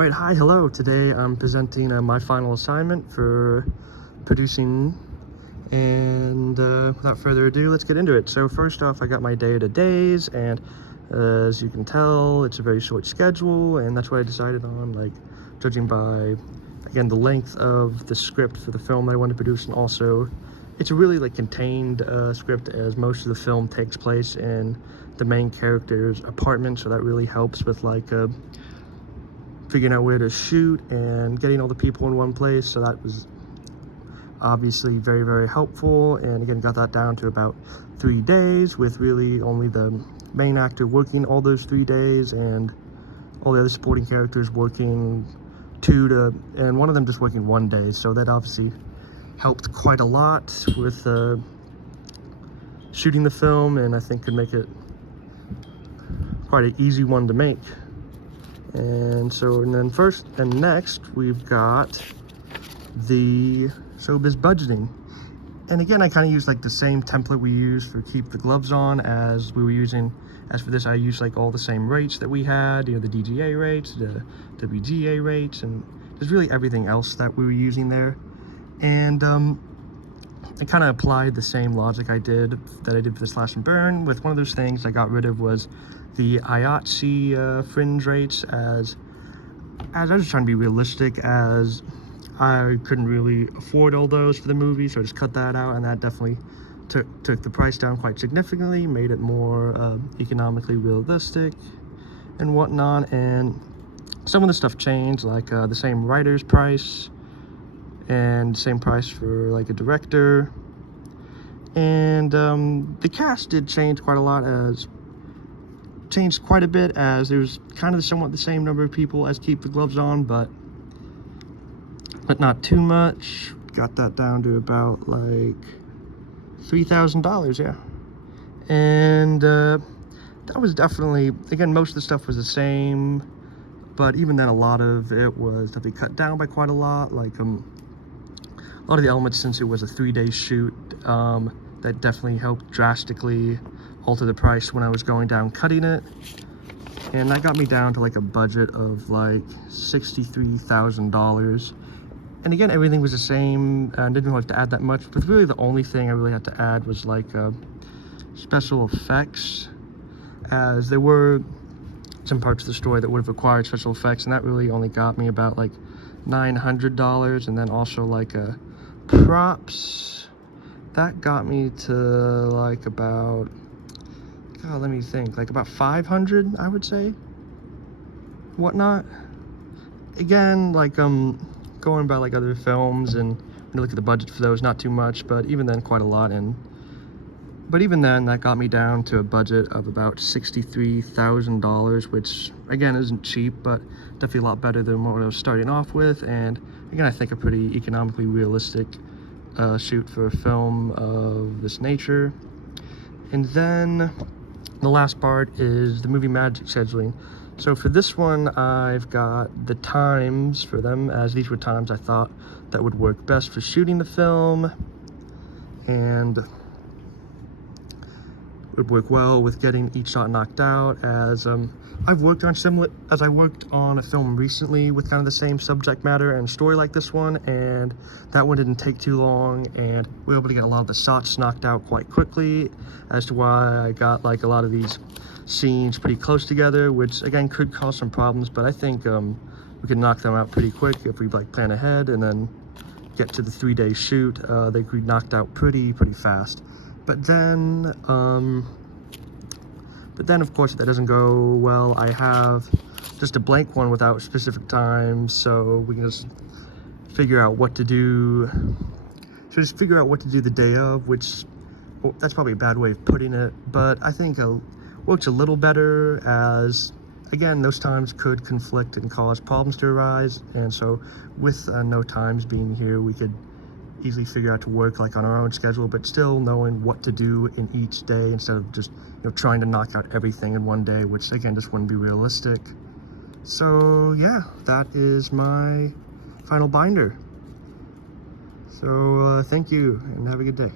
Right, hi, hello. Today I'm presenting my final assignment for producing, and without further ado, let's get into it. So first off, I got my day-to-days, and as you can tell, it's a very short schedule, and that's what I decided on, like, judging by, again, the length of the script for the film that I want to produce, and also it's a really, like, contained script, as most of the film takes place in the main character's apartment, so that really helps with, like, figuring out where to shoot and getting all the people in one place. So that was obviously very, very helpful, and again got that down to about 3 days, with really only the main actor working all those 3 days and all the other supporting characters working and one of them just working 1 day. So that obviously helped quite a lot with shooting the film, and I think could make it quite an easy one to make. And then next we've got the showbiz budgeting, and again I kind of used like the same template we used for Keep the Gloves On as we were using. As for this, I used like all the same rates that we had, you know, the DGA rates, the WGA rates, and just really everything else that we were using there. And I kind of applied the same logic that I did for the Slash and Burn. With one of those things I got rid of was the IATSE fringe rates, as I was trying to be realistic, as I couldn't really afford all those for the movie, so I just cut that out, and that definitely took the price down quite significantly, made it more economically realistic and whatnot. And some of the stuff changed, like the same writer's price and same price for like a director, and the cast did change quite a lot, changed quite a bit, as there was kind of somewhat the same number of people as Keep the Gloves On, but not too much. Got that down to about like $3,000, yeah. And that was definitely, again, most of the stuff was the same, but even then a lot of it was definitely cut down by quite a lot. Like a lot of the elements, since it was a 3-day shoot, that definitely helped drastically alter the price when I was going down cutting it, and that got me down to like a budget of like $63,000. And again, everything was the same, and didn't really have to add that much, but really the only thing I really had to add was like special effects, as there were some parts of the story that would have required special effects, and that really only got me about like $900. And then also like props, that got me to like about, God, let me think, like about 500, I would say, whatnot. Again, like going by like other films, and when you look at the budget for those, not too much, but even then quite a lot. But even then, that got me down to a budget of about $63,000, which again isn't cheap, but definitely a lot better than what I was starting off with. And again, I think a pretty economically realistic shoot for a film of this nature. And then the last part is the movie magic scheduling. So for this one, I've got the times for them, as these were times I thought that would work best for shooting the film, and would work well with getting each shot knocked out, as I worked on a film recently with kind of the same subject matter and story like this one, and that one didn't take too long, and we were able to get a lot of the shots knocked out quite quickly, as to why I got like a lot of these scenes pretty close together, which again could cause some problems, but I think we could knock them out pretty quick if we like plan ahead and then get to the 3-day shoot. They could be knocked out pretty fast. But then of course, if that doesn't go well, I have just a blank one without specific times, so we can just figure out what to do. So just figure out what to do the day of, which, well, that's probably a bad way of putting it, but I think it works a little better, as again, those times could conflict and cause problems to arise, and so with no times being here, we could easily figure out to work like on our own schedule, but still knowing what to do in each day, instead of just, you know, trying to knock out everything in one day, which again just wouldn't be realistic. So yeah, that is my final binder. So thank you, and have a good day.